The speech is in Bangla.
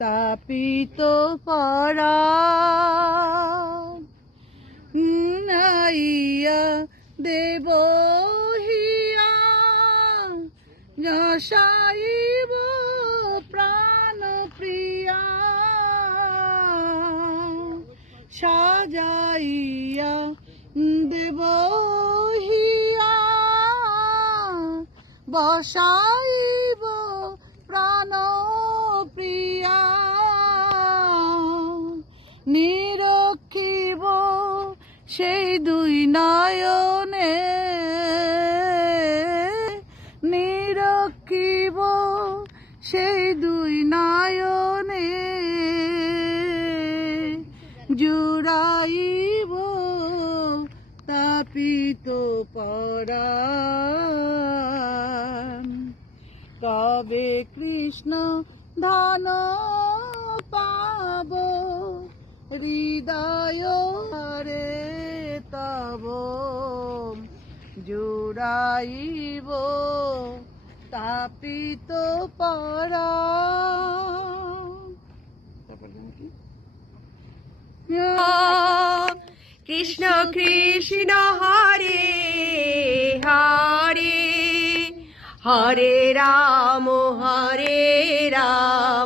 তাপিত পরাণ নাইয়া দেব হিয়া যশাইব প্রাণ প্রিয়া সাজাইয়া দেব হিয়া বসাইব প্রাণ প্রিয়া নিরক্ষিব সেই দুই নয়নে নিরক্ষিব সেই দুই নয়নে জুড়াইব তাপিত পরাণ কবে কৃষ্ণ ধন পাব হৃদয় রে তব জুড়াইব তাপিত পরাণ। কৃষ্ণ কৃষ্ণ হরে হরে হরে রাম